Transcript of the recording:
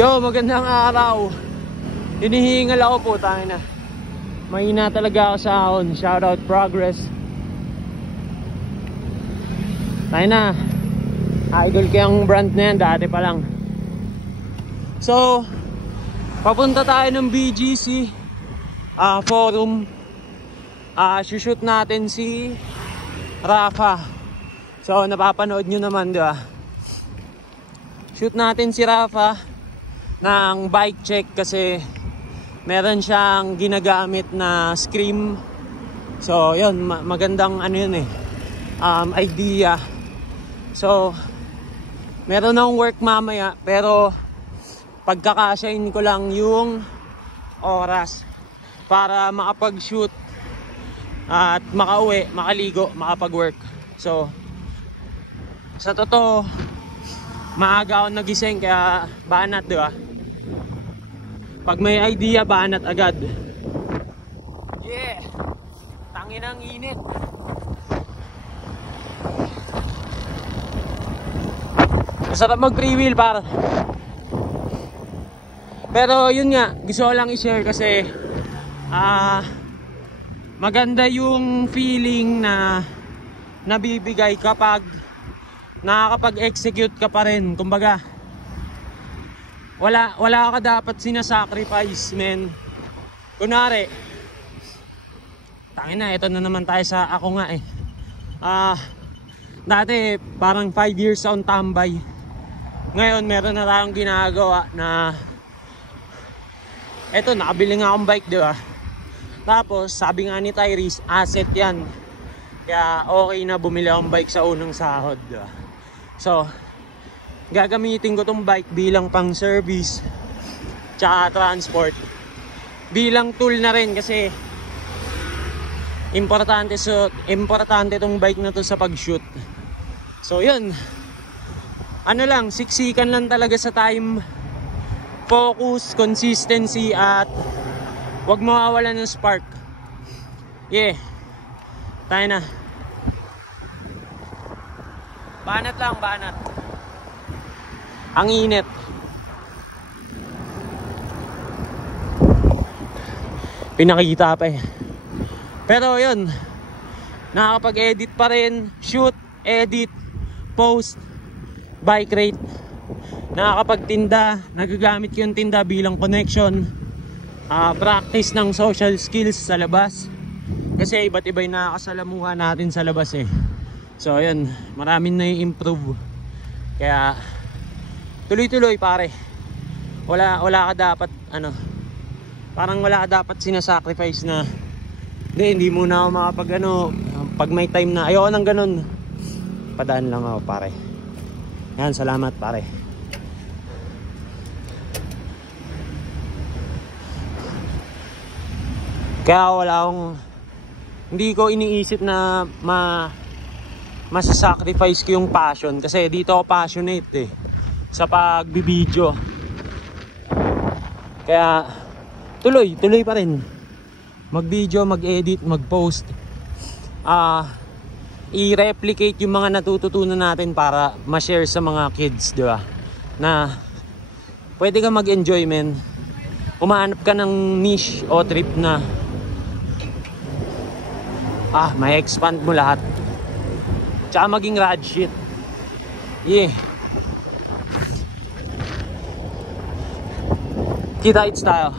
Yo, magandang araw. Hinihingal ako po, tangina. Mahina talaga ako sa ahon. Shoutout Progress. Tangina, idol ko yung brand na yan, dati pa lang. So, papunta tayo ng BGC forum. Shoot natin si Rafa. So, napapanood nyo naman, di ba? Shoot natin si Rafa ng bike check kasi meron siyang ginagamit na scream. So yun, magandang ano yun idea. So meron akong work mamaya, pero pagkakasyahin ko lang yung oras para makapag-shoot at makauwi, makaligo, makapag-work. So sa totoo, maaga ako nagising kaya banat, di ba? Pag may idea, banat agad. Yeah! Tanginang init. Masarap mag-free wheel, par. Pero yun nga, gusto ko lang i-share kasi maganda yung feeling na nabibigay kapag nakakapag-execute ka pa rin. Kumbaga, wala ka dapat sinasacrifice, men. Kunwari, tangina, ito na naman tayo sa ako nga dati parang 5 years on tambay. Ngayon meron na tayong ginagawa na eto, nakabili nga akong bike, di ba? Tapos sabi nga ni Tyrese, asset yan, kaya okay na bumili akong bike sa unang sahod, di ba? So gagamitin ko tong bike bilang pang service tsaka transport, bilang tool na rin kasi importante tong bike na to sa pag shoot. So yun, ano lang, siksikan lang talaga sa time, focus, consistency, at wag mawawalan ng spark. Yeah, tayo na. Banat lang, banat. Ang init. Pinakita pa Pero yun, nakakapag-edit pa rin. Shoot, edit, post, bike rate. Nakakapagtinda. Nagagamit ko yung tinda bilang connection. Practice ng social skills sa labas. Kasi iba't iba yung nakakasalamuha natin sa labas So yun, maraming na-improve. Kaya tuloy-tuloy, pare. Wala ka dapat parang wala ka dapat sinasacrifice na hindi muna ako makapag pag may time na ayoko nang ganun. Padaan lang ako, pare. Yan, salamat, pare. Kaya hindi ko iniisip na masasacrifice ko yung passion, kasi dito ako passionate sa pagbibideo. Kaya tuloy pa rin mag-video, mag-edit, mag-post, i-replicate yung mga natututunan natin para ma-share sa mga kids, di ba? Na pwede ka mag-enjoy, men. Umahanap ka ng niche o trip na may expand mo lahat. Tsaka maging rad shit. Yeah. Kita-its tayo.